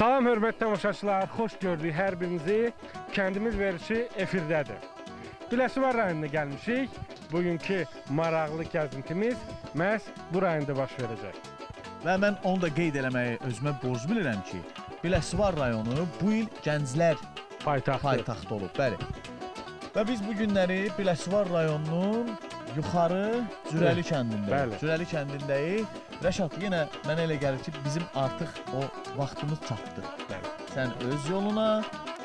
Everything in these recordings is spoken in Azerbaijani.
Salam hörmətli tamaşaçılar, xoş gördük hər birinizi. Kəndimiz verişi efirdədir. Biləsuvar rayonuna gəlmişik. Bugünkü maraqlı gəzintimiz məhz bu rayonda baş verəcək. Və mən onu da qeyd eləməyi özümə borc bilirəm ki, Biləsuvar rayonu bu il gənclər paytaxtı olub. Bəli. Və biz bu günləri Biləsuvar rayonunun yuxarı Cürəli kəndindəyik. Cürəli kəndindəyik. Rəşad, yenə mənə elə gəlir ki, bizim artıq o vaxtımız çatdı. Bəli. Sən öz yoluna,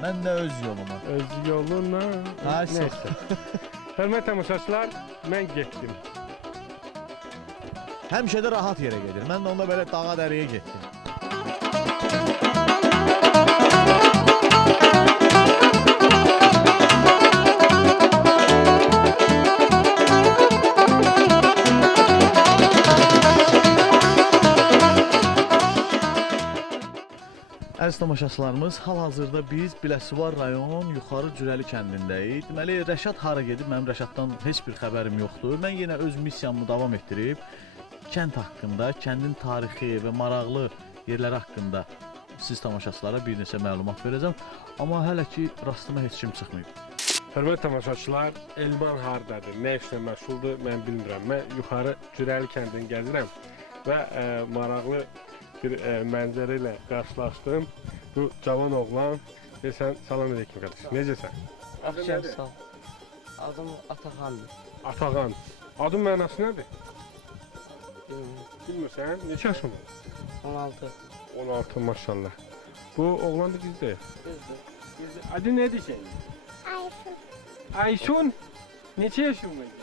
mən də öz yoluma. Öz yoluna. Nəysə. Hörmətli tamaşaçılar, mən getdim. Həmişə də rahat yerə gedir. Mən də onda belə dağa dərəyə getdim. Əziz tamaşaçılarımız, hal-hazırda biz Biləsuvar rayon Yuxarı Cürəli kəndindəyik. Deməli, Rəşad hara gedib? Mənim Rəşaddan heç bir xəbərim yoxdur. Mən yenə öz missiyamı davam etdirib, kənd haqqında, kəndin tarixi və maraqlı yerləri haqqında siz tamaşaçılara bir neçə məlumat verəcəm. Amma hələ ki, rastıma heç kim çıxmayıb. Hörmətli tamaşaçılar, Elman hardadır, nə işlə məşğuldur, mən bilmirəm. Mən Yuxarı Cürəli kəndini gəzirəm və maraqlı bir mənzərə ilə qarşılaşdım. Bu cavan oğlan, sən salam aleyküm qardaş. Necəsən? Axşam sağ ol. Adım Ataxandır. Atağan. Adın mənası nədir? Bilmirəm. Bilmirsən? Neçə yaşın var? 16. 16 maşallah. Bu oğlan da bizdə. Qızdır. Adı nədir sənin? Aysun. Aysun. Neçə yaşın var?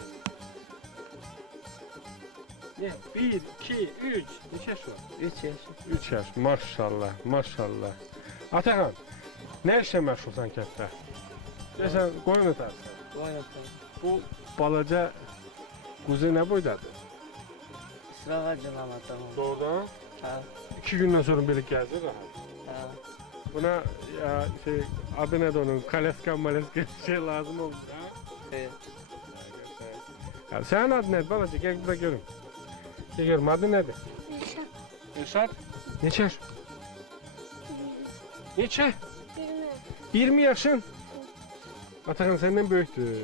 Ne? 1, 2, 3. Neçə yaş var? 3 yaş. 3 yaş. Maşallah, maşallah. Ataxan, nə işlə məşğulsan kənddə? Sən qoyun ötərsən. Oynatım. Bu balaca quzu nə boydadır? Sırağa cılamatım. Doğrudan Ha. 2 gündən sonra belə gəzir rahat. Ha. Buna adı nədir onun? Kaleska şey lazım oldu ha? Xeyr. Ya, sənin adın nədir balaca? Gəl bura görüm. Gəl görüm, adı nədir? Yaşa. Rəşad. Neçə yaş? Neçə? 20. 20 yaşın. Ataxan səndən böyükdür.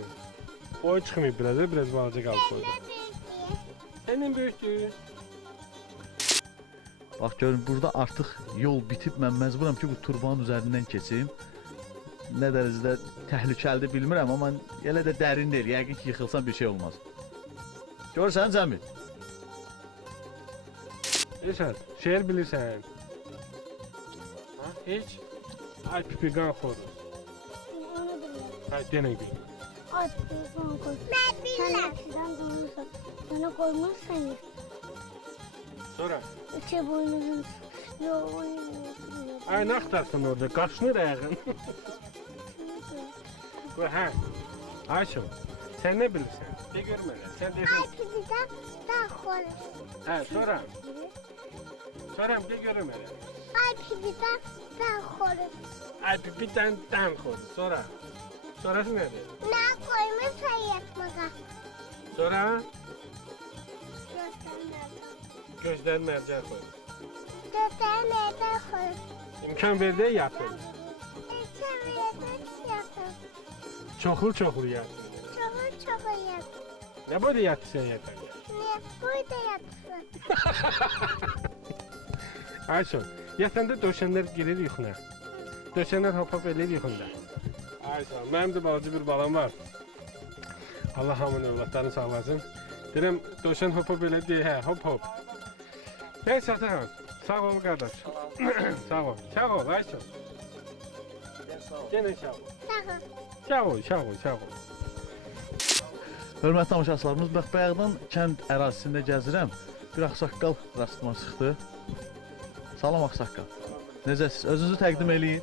Boyu çıxmayıb biraz balaca qalıb boyda. Səndən böyükdür. Bax görün, burada artıq yol bitib, mən məcburam ki, bu turbanın üzərindən keçim. Nə dərəcədə təhlükəlidir bilmirəm, amma elə də dərin deyil. Yəqin ki, yıxılsan bir şey olmaz. Görürsən Cəmil? Rəşad, şeir bilirsən? Ha, heç? Ay pipiqan xoruz. Onu bilmiyorum. Hay, denə gül. Ay telefon koy. Ben bilmiyorum. Sen hepsinden doğruysa. Sana koymazsan ya. Sonra? İçe boynuzun. Yok boynuzun. Ay, nə axtarsan orada? Qaşınır ayağın. Hə, Ayşo, sən nə bilirsən? De gör mənə, sən desən. Ay bizden daha konuş. Hə, sonra? Sonra de görüm mənə. Ay bizden daha konuş. Ay pipidən dən xoruz. Sonra? Sonrası nədir? Ne koymazsan yatmağa. Sonra? Göstermez. Gözdən mərcən xoruz. Göstermeden konuş. İmkan ver də yatın. İçe verden yatın. Çoxlu yatın. Çok yat. Nə boyda yatırsan yatan? Ne? Burada yatsın. Ayşo, yatanda döşənlər girir yuxuna. Döşənlər hop eləyir yuxunda. Ayşo, mənim də balaca bir balam var. Allah hamının övladlarını sağlasın. Deyirəm, döşən hop elə deyə, hə, hop. Neyse Ataxan, sağ ol qardaş. Sağ ol. Sağ ol Ayşo. Yenə sağ ol. Sağ ol. Hörmətli tamaşaçılarımız, bax bayaqdan kənd ərazisində gəzirəm. Bir ağsaqqal rastıma çıxdı. Salam ağsaqqal. Necəsiz? Özünüzü təqdim eləyin.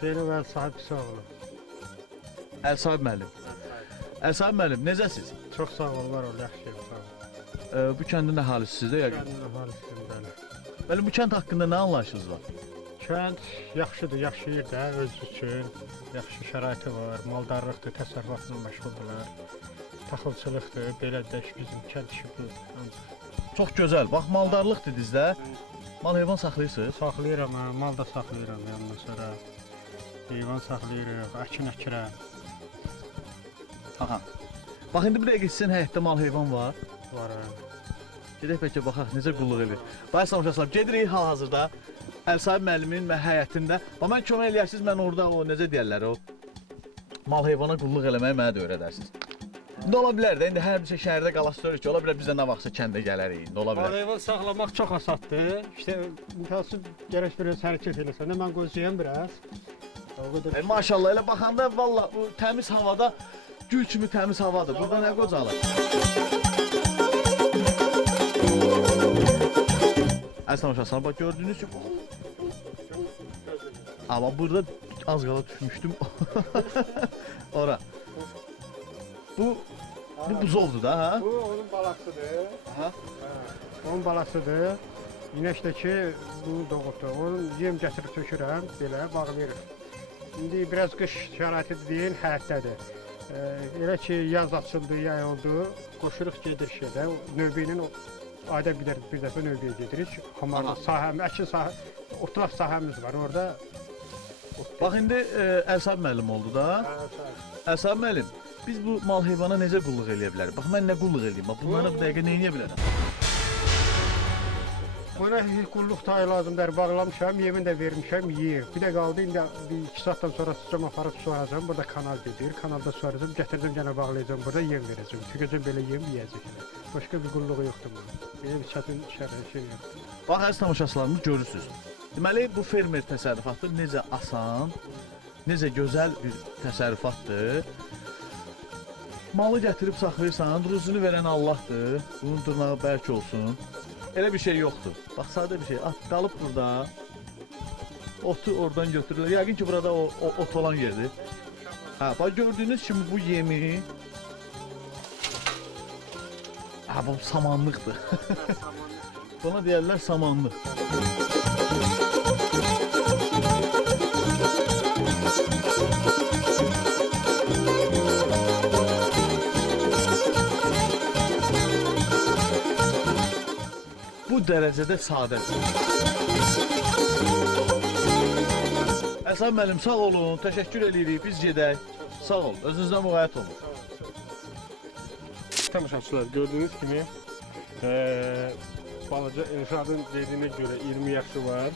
Şeylə mən sahib sağ olun. Əlsahib müəllim. Əlsahib müəllim, necəsiz? Çox sağ ol, var ol, yaxşıyım, sağ ol. Bu kəndin əhalisisizdə yəqin. Kəndin əhalisidir, bəli. Bəli, bu kənd haqqında nə anlayışınız var? Kənd yaxşıdır, yaşayır da öz üçün. Yaxşı şəraiti var, maldarlıqdır, təsərrüfatla məşğuldurlar. Taxılçılıqdır, belə də bizim kənd işi bu. Çox gözəl. Bax, maldarlıq dediniz də. Mal heyvan saxlayırsınız? Saxlayıram, hə, mal da saxlayıram yandan sonra. Heyvan saxlayırıq, əkin əkirəm. Aha. Bax indi bir dəqiqə sizin həyətdə mal heyvan var. Var, hə. Gedək bəlkə baxaq necə qulluq edir. Bax Samışaslar, gedirik hal-hazırda Əlsahib müəllimin və həyətində. Bax mən kömək eləyərsiniz, mən orada o necə deyirlər o mal heyvana qulluq eləməyi mənə də öyrədərsiniz. İndi ola bilər də, indi hər bir şey şəhərdə qalasırıq ki, ola bilər biz də nə vaxtsa kəndə gələrik, indi ola bilər. Heyvan saxlamaq çox asaddır. İşte imkansız gərək biraz hərəkət eləsən də mən gözləyəm biraz. O qədər. Maşallah elə baxanda valla bu təmiz havada gül kimi təmiz havadır. Burada nə qocalır? Əslan uşaqlar, bax gördüyünüz kimi. Amma burada az qala düşmüşdüm. Ora. Bu buzovdur da, ha? Bu onun balasıdır. Aha. Onun balasıdır. İnəkdəki bunu doğubdur. Onun yem gətirib tökürəm, belə bağlayırıq. İndi biraz qış şəraiti deyin, həyətdədir. Elə ki yaz açıldı, yay oldu, qoşuruq gedir şeydə. Növbə ilə ayda bir dəfə növbəyə gedirik. Hamarlı sahəm, əkin sahə, otlaq sahəmiz var orada. Bax indi Əlsahib müəllim oldu da. Əlsahib müəllim, biz bu mal heyvana necə qulluq eləyə bilərik? Bax mən nə qulluq eləyim? Bax bunları bu dəqiqə nə edə bilərəm? Buna qulluq tayı lazımdır, bağlamışam, yemin də vermişəm, yeyir. Bir də qaldı, indi 2 saatdan sonra sıçram aparıb suaracam, burada kanal gedir, kanalda suaracam, gətirəcəm, yenə bağlayacam, burada yem verəcəm. Tükəcəm belə yem yeyəcəklər. Başqa bir qulluğu yoxdur bunun. Belə bir çətin şey yoxdur. Bax əziz tamaşaçılarımız görürsünüz. Deməli bu fermer təsərrüfatı necə asan, necə gözəl bir təsərrüfatdır. Malı gətirib saxlayırsan, ruzunu verən Allahdır. Bunun dırnağı bərk olsun. Elə bir şey yoxdur. Bax sadə bir şey. At qalıb burada. Otu oradan götürürlər. Yəqin ki burada o ot olan yerdir. Hə, bax gördüyünüz kimi bu yemi. Ha, bu samanlıqdır. Buna deyirlər samanlıq. Bu dərəcədə sadədir. Əlsahib müəllim sağ olun, təşəkkür edirik, biz gedək. Sağ ol, özünüzdən müğayət olun. Tamaşaçılar gördüyünüz kimi balaca Elşadın dediyinə görə 20 yaşı var.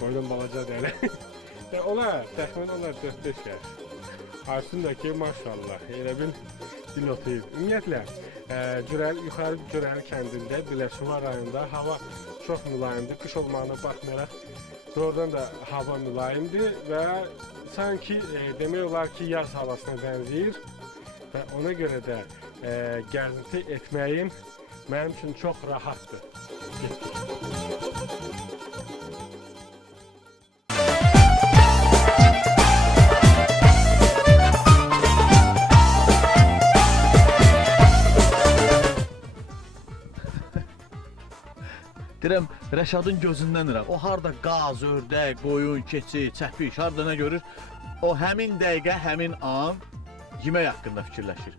Boydan balaca deyil. Olar, təxminən olar 4-5 yaş. Arsındakı maşallah elə bil dil otuyub. Ümumiyyətlə yuxarı Cürəli kəndində Biləsuvar rayonunda hava çox mülayimdir. Qış olmağına baxmayaraq doğrudan da hava mülayimdir və sanki demək olar ki yaz havasına bənzəyir və ona görə də gəzinti etməyim mənim üçün çox rahatdır. Deyirəm, Rəşadın gözündən iraq. O harda qaz, ördək, qoyun, keçi, çəpiş, harda nə görür? O həmin dəqiqə, həmin an yemək haqqında fikirləşir.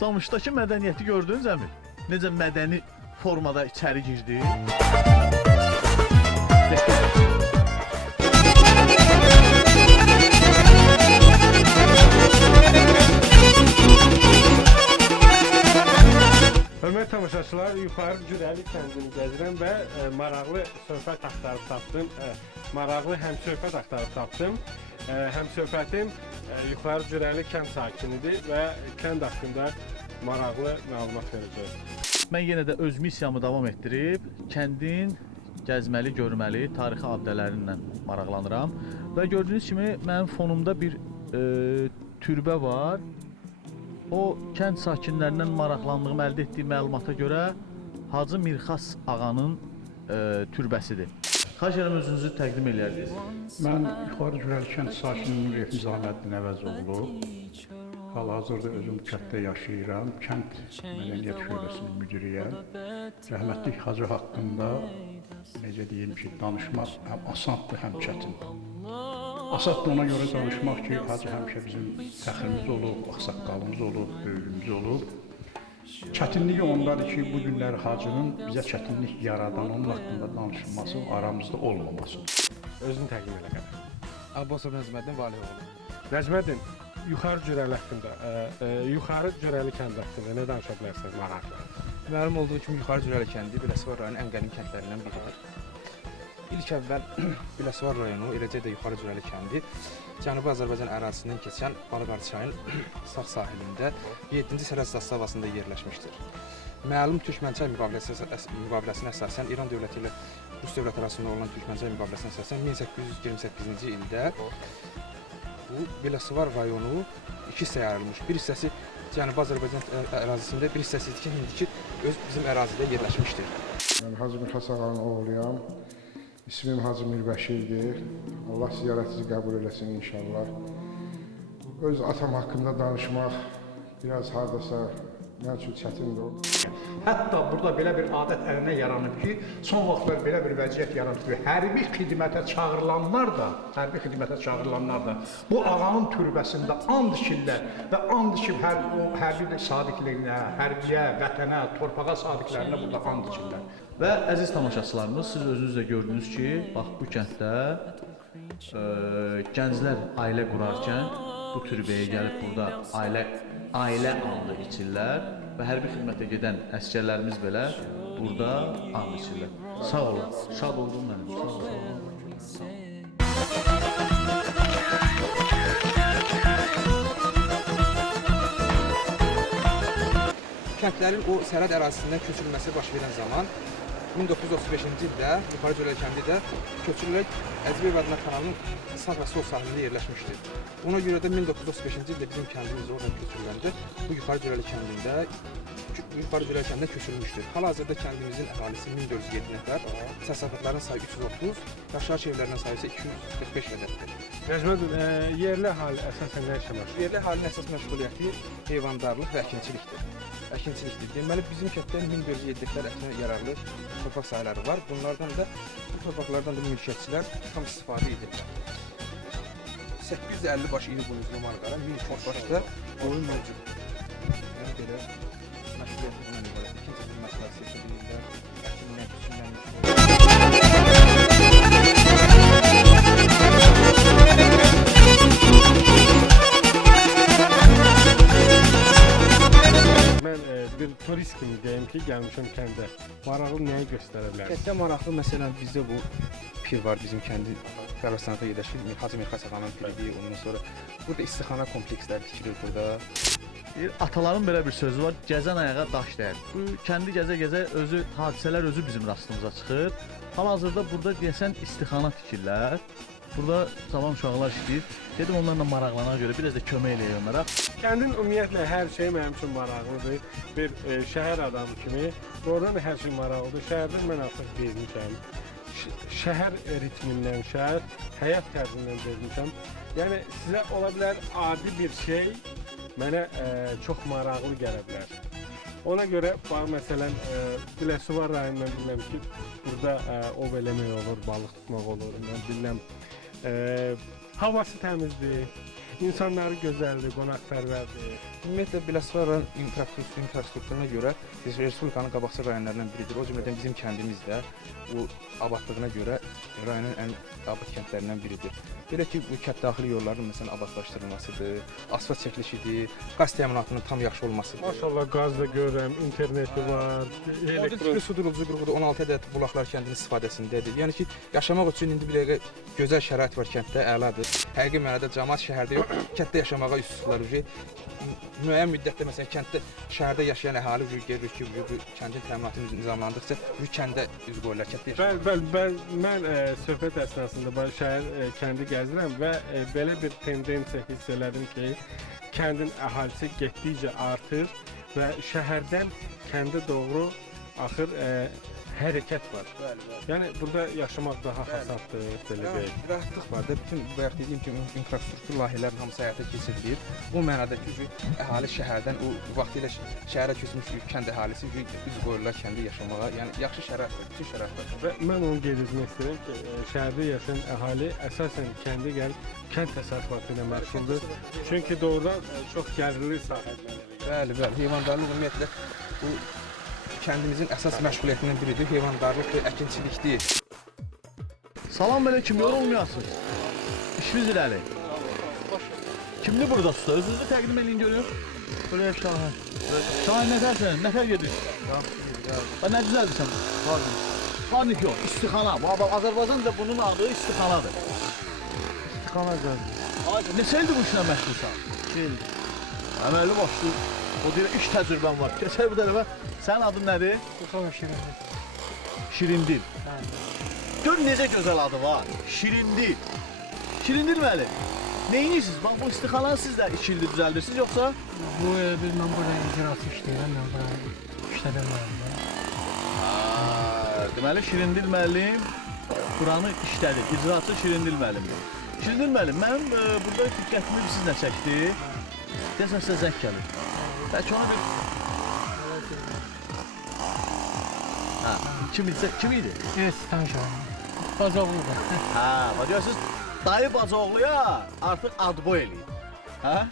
Camışdakı mədəniyyəti gördünüz əmi? Necə mədəni formada içəri girdi? Hörmətli tamaşaçılar, yuxarı Cürəli kəndini gəzirəm və maraqlı söhbət axtarıb tapdım. Maraqlı həm söhbət axtarıb tapdım. Həm söhbətim yuxarı Cürəli kənd sakinidir və kənd haqqında maraqlı məlumat verəcək. Mən yenə də öz missiyamı davam etdirib, kəndin gəzməli, görməli, tarixi abidələrinlə maraqlanıram. Və gördüyünüz kimi mənim fonumda bir türbə var. O kənd sakinlərindən maraqlandığım, əldə etdiyim məlumata görə Hacı Mirxas ağanın türbəsidir. Xahiş edirəm özünüzü təqdim edərdiniz. Mən yuxarı Cürəli kənd sakini Nuriyyət Nizaməddin Əvəzoğlu. Hal-hazırda özüm kənddə yaşayıram. Kənd Mədəniyyət Şöbəsinin müdiriyəm. Rəhmətli Hacı haqqında necə deyim ki, danışmaq həm asandır, həm çətindir. Asaddır ona görə danışmaq ki, Hacı həmişə bizim fəxrimiz olub, ağsaqqalımız olub, böyüyümüz olub. Çətinliyi ondadır ki, bu günlər Hacının bizə çətinlik yaradan, onun haqqında danışılması, aramızda olmaması. Özünü təqdim elə qədər. Abbasov Nəcməddin Valihoğlu. Nəcməddin, yuxarı Cürəli haqqında, yuxarı Cürəli kəndi haqqında nə danışa bilərsən maraqlı? Məlum olduğu kimi Yuxarı Cürəli kəndi Biləsuvar rayonunun ən qədim kəndlərindən biridir. İlk əvvəl Biləsuvar rayonu, eləcə də Yuxarı Cürəli kəndi Cənubi Azərbaycan ərazisindən keçən Balıqarı çayının sağ sahilində 7-ci sərhəd zastavasında yerləşmişdir. Məlum Türkmənçay müqaviləsinə əsasən İran dövləti ilə Rus dövləti arasında olan Türkmənçay müqaviləsinə əsasən 1828-ci ildə bu Biləsuvar rayonu iki hissəyə ayrılmış. Bir hissəsi Cənubi Azərbaycan ərazisində, bir hissəsi ki, indiki bizim ərazidə yerləşmişdir. Mən Hacı Mirxas ağanın oğluyam. İsmim Hacı Mirbəşirdir. Allah ziyarətinizi qəbul eləsin inşallah. Öz atam haqqında danışmaq biraz hardasa mən üçün çətindir. Hətta burada belə bir adət ənənə yaranıb ki, son vaxtlar belə bir vəziyyət yaranıb ki, hərbi xidmətə çağırılanlar da bu ağanın türbəsində and içirlər və and içib hərbi sadiqliyinə, hərbiyə, vətənə, torpağa sadiqlərinə burada and içirlər. Və əziz tamaşaçılarımız, siz özünüz də gördünüz ki, bax bu kənddə gənclər ailə qurarkən bu türbəyə gəlib burada ailə andı içirlər və hərbi xidmətə gedən əsgərlərimiz belə burada and içirlər. Sağ olun, şad oldum mənim. Sağ olun. Kəndlərin o sərhəd ərazisindən köçürülməsi baş verən zaman 1935-ci ildə Yuxarı Cürəli kəndi də köçürülərək Əcəbəy adına kanalının sağ və sol sahilində yerləşmişdir. Ona görə də 1935-ci ildə bizim kəndimiz oradan köçürüləndə bu Yuxarı Cürəli kəndində köçürülmüşdür. Hal-hazırda kəndimizin əhalisi 1407 nəfər, təsərrüfatların sayı 330, yaşayış evlərinin sayı isə 245 ədəddir. Nəcməddin, yerli əhali əsasən nə işlə məşğul? Yerli əhalinin əsas məşğuliyyəti heyvandarlıq və əkinçilikdir. Deməli, bizim kənddə 1407 hektar əkinə yararlı torpaq sahələri var. Bunlardan da, bu torpaqlardan da mülkiyyətçilər tam istifadə edirlər. 850 baş iri boyuzlu malqara, 1000 baş da qoyun mövcud. Yəni belə məşğuliyyəti bundan ibarət. İkinci bir məsələ seçə bilirlər, əkindən, biçimdən. Mən bir turist kimi deyim ki, gəlmişəm kəndə. Maraqlı nəyi göstərə bilərsən? Kənddə maraqlı, məsələn, bizdə bu pir var, bizim kəndi qəbirstanlıqda yerləşir, Hacı Mirxas ağanın piridir, ondan sonra burada istixana kompleksləri tikilir burada. Ataların belə bir sözü var, gəzən ayağa daş dəyər. Bu kəndi gəzə-gəzə hadisələr özü bizim rastımıza çıxır. Hal-hazırda burada deyəsən istixana tikirlər. Burada cavan uşaqlar işləyir. Dedim onlarla maraqlana görə biraz da kömək eləyək onlara. Kəndin ümumiyyətlə hər şey mənim üçün maraqlıdır. Bir şəhər adamı kimi doğrudan da hər şey maraqlıdır. Şəhərdən mən artıq bezmişəm. Şəhər ritmindən, şəhər həyat tərzindən bezmişəm. Yəni sizə ola bilər adi bir şey mənə çox maraqlı gələ bilər. Ona görə bax məsələn Biləsuvar rayonundan bilirəm ki, burada ov eləmək olur, balıq tutmaq olur, mən bilirəm. Havası təmizdir, insanları gözəldir, qonaqpərvərdir. Ümumiyyətlə, Biləsuvar rayon infrastrukturuna görə Respublikanın qabaqcıl rayonlarından biridir. O cümlədən bizim kəndimiz də bu abadlığına görə rayonun ən abad kəndlərindən biridir. Belə ki, bu kənd daxili yolların məsələn abadlaşdırılmasıdır, asfalt çəkilişidir, qaz təminatının tam yaxşı olmasıdır. Maşallah qaz da görürəm, interneti var, Orada su durğucu qurğuda 16 ədəd bulaqlar kəndin istifadəsindədir. Yəni ki, yaşamaq üçün indi bir gözəl şərait var kənddə, əladır. Həqiqi mənada cəmaət şəhərdə yox, kənddə yaşamağa üz tutulur. Müəyyən müddətdə məsələn kənddə, şəhərdə yaşayan əhali görür ki, bu kəndin təminatı nizamlandıqca bu kəndə üz qoyurlar, kənddə yaşayır. Bəli, mən söhbət əsnasında şəhər kəndi gəzirəm və belə bir tendensiya hiss elədim ki, kəndin əhalisi getdikcə artır və şəhərdən kəndə doğru axır hərəkət var. Yəni burada yaşamaq daha asandır, belə deyək. Rahatlıq var da, bütün bayaq dediyim kimi infrastruktur layihələrinin hamısı həyata keçirilir. O mənada ki, əhali şəhərdən o vaxtilə şəhərə köçmüş kənd əhalisi üz qoyurlar kəndə yaşamağa. Yəni yaxşı şərait var, bütün şərait var. Və mən onu qeyd etmək istəyirəm ki, şəhərdə yaşayan əhali əsasən kəndə gəlib kənd təsərrüfatı ilə məşğuldur. Çünki doğrudan çox gəlirli sahədir. Bəli, heyvandarlıq ümumiyyətlə bu kəndimizin əsas məşğuliyyətindən biridir. Heyvandarlıqdır, əkinçilikdir. Salam aleyküm, yorulmayasınız. İşiniz irəli. Kimdir burada usta? Özünüzü təqdim edin görün. Buraya Şahin. Şahin nətərsən? Nətər gedirsən? Nə düzəldirsən? Panik yox, istixana. Azərbaycan da bunun adı istixanadır. İstixana gördüm. Neçə ildir bu işlə məşğulsan? 2 il. Əməli başlı. O deyir, iş təcrübən var. Keçər bir dərəfə. Sənin adın nədir? Sonra Şirindir. Şirindil. Gör necə gözəl adı var. Şirindil. Şirindil müəllim. Neyinirsiniz? Bax bu istixananı siz də 2 ildir düzəldirsiniz yoxsa? Bu biz mən burada icraçı işləyirəm, mən burada işlədəm. Deməli Şirindil müəllim buranı işlədir. İcraçı Şirindil müəllimdir. Şirindil müəllim, mənim burada diqqətimi siz nə çəkdi? Deyəsən sizə zəng gəlir. Bəlkə onu bir... Kim idi? Tanışam. Bazoğludur. Görürsünüz, dayı bacoğluya artıq adboy eləyir.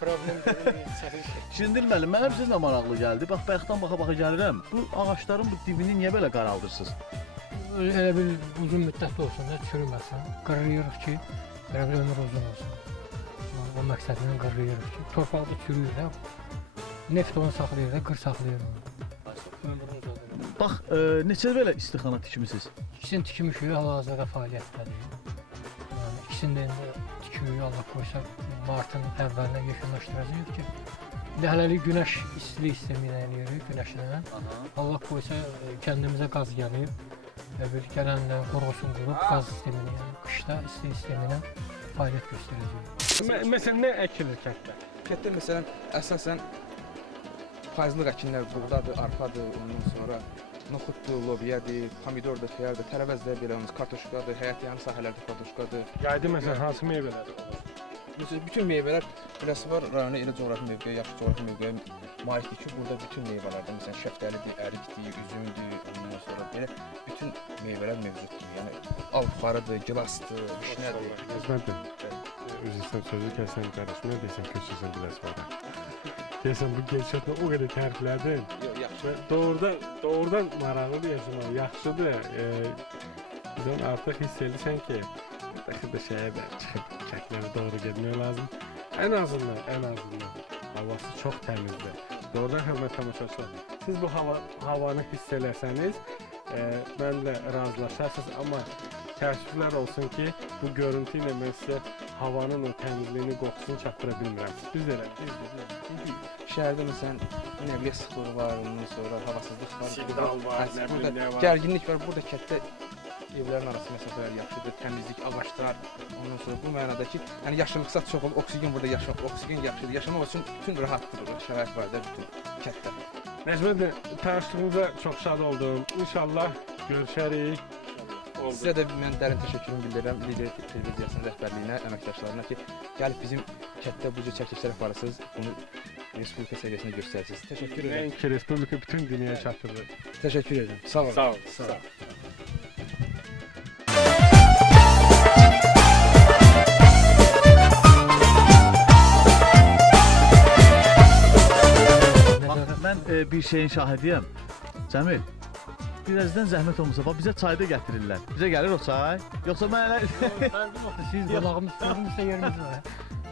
Problem deyil. Şirindil müəllim, mənə sizlə maraqlı gəldi. Bax, bayaqdan baxa-baxa gəlirəm. Bu ağaçların bu dibini niyə belə qaraldırsınız? Elə bir uzun müddətli olsun da çürüməsin. Qırırıq ki, belə bir ömür uzun olsun. O məqsədlə qırırıq ki, torpaqda çürüyür də. Neft onu saxlayır da, qır saxlayır onu. Ömrünü uzadır. Bax, neçə belə istixana tikmisiniz? İkisini tikmişik, hal-hazırda fəaliyyətdədir. Yəni, ikisini də indi tikirik, Allah qoysa, martın əvvəlinə yekunlaşdıracağıq ki, hələlik günəş istilik sistemi ilə eləyirik, günəşlə. Allah qoysa, kəndimizə qaz gəlir. Bir gələndə qurğusunu qurub, qaz sistemini, yəni qışda istilik sistemi ilə fəaliyyət göstərəcəyik. Məsələn, nə əkilir kənddə? Kənddə məsələn, əsasən payızlıq əkinlər buğdadır, arpadır, ondan sonra noxuddur, lobiyadır, pomidordur, xiyardır, tərəvəzlər belə olmuş, kartoşkadır, həyat yanı sahələrdə kartoşkadır. Yayda məsələn hansı meyvələr olur? Bütün meyvələr Biləsuvar rayonu elə coğrafi mövqeyə, yaxşı coğrafi mövqeyə malikdir ki, burada bütün meyvələrdən, məsələn, şəftəlidir, ərikdir, üzümdür, ondan sonra belə bütün meyvələr mövcuddur. Yəni, al-buxarıdır, gilasdır, vişnədir. Əzmədim, üzrsən sözü kəsən qardaş, nə deyəsən köçürsən Biləsuvara? Deyəsən bu gerçəklə o qədər təriflədin. Yaxşı. Doğrudan maraqlıdır yaşamaq, yaxşıdır. Bizdən artıq hiss edirsən ki, dəxil də şəhərə də çıxıb kəklərə doğru getmək lazım. Ən azından havası çox təmizdir. Doğrudan hörmət tamaşaçılar, siz bu havanı hiss eləsəniz, mənlə razılaşarsınız, amma təəssüflər olsun ki, bu görüntü ilə mən sizə havanın o təmizliyini, qoxusunu çatdıra bilmirəm. Düz elə. Çünki şəhərdə məsələn nəqliyyat sıxlığı var, ondan sonra havasızlıq var. Siqnal var, nə bilim nə var. Gərginlik var. Burada kənddə evlərin arası məsafələr yaxşıdır, təmizlik, ağaclar, ondan sonra bu mənada ki, yəni yaşıllıqsa çox olur, oksigen burada oksigen yaxşıdır. Yaşamaq üçün bütün rahatdır, şərait var da bütün kənddə. Necməddin, tanışdığımıza çox şad oldum. İnşallah görüşərik. Sizə də mən dərin təşəkkürümü bildirirəm Lider televiziyasının rəhbərliyinə, əməkdaşlarına ki, gəlib bizim kənddə bu cür çəkilişlər aparırsınız, bunu Respublika səviyyəsində göstərirsiniz. Təşəkkür edirəm. Nəinki Respublika bütün dünyaya çatdırır. Təşəkkür edirəm. Sağ olun. Sağ ol. Mən bir şeyin şahidiyəm. Cəmil, birazdan zəhmət olmasa, bax bizə çay da gətirirlər. Bizə gəlir o çay? Yoxsa mən elə... Siz balağımız sorumuzsa yerimiz var.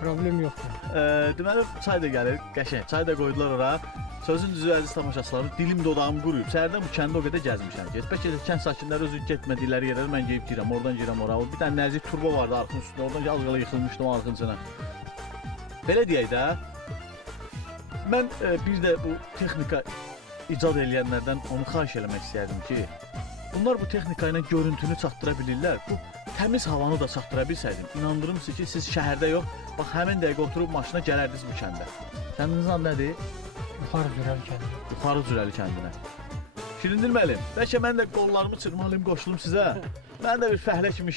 Problem yoxdur. Deməli, çay da gəlir, qəşəng. Çay da qoydular ora. Sözün düzü əziz tamaşaçılarım, dilim dodağım quruyub. Səhərdən bu kəndə o qədər gəzmişəm ki, bəlkə də kənd sakinləri özü getmədikləri yerlərə mən gedib girəm, oradan girəm ora. Bir dənə nəzik turbo vardı arxın üstündə, oradan az-qala yıxılmışdım arxın içinə. Belə deyək də, mən bir də bu texnika icad eləyənlərdən onu xahiş eləmək istəyərdim ki, bunlar bu texnika ilə görüntünü çatdıra bilirlər. Bu təmiz havanı da çatdıra bilsəydim, inandırım sizi ki, siz şəhərdə yox, bax həmin dəqiqə oturub maşına gələrdiniz bu kəndə. Kəndinizin adı nədir? Yuxarı Cürəli kəndi. Yuxarı Cürəli kəndinə. Şirindir müəllim, bəlkə mən də qollarımı çırmalayım, qoşulum sizə. Mən də bir fəhlə kimi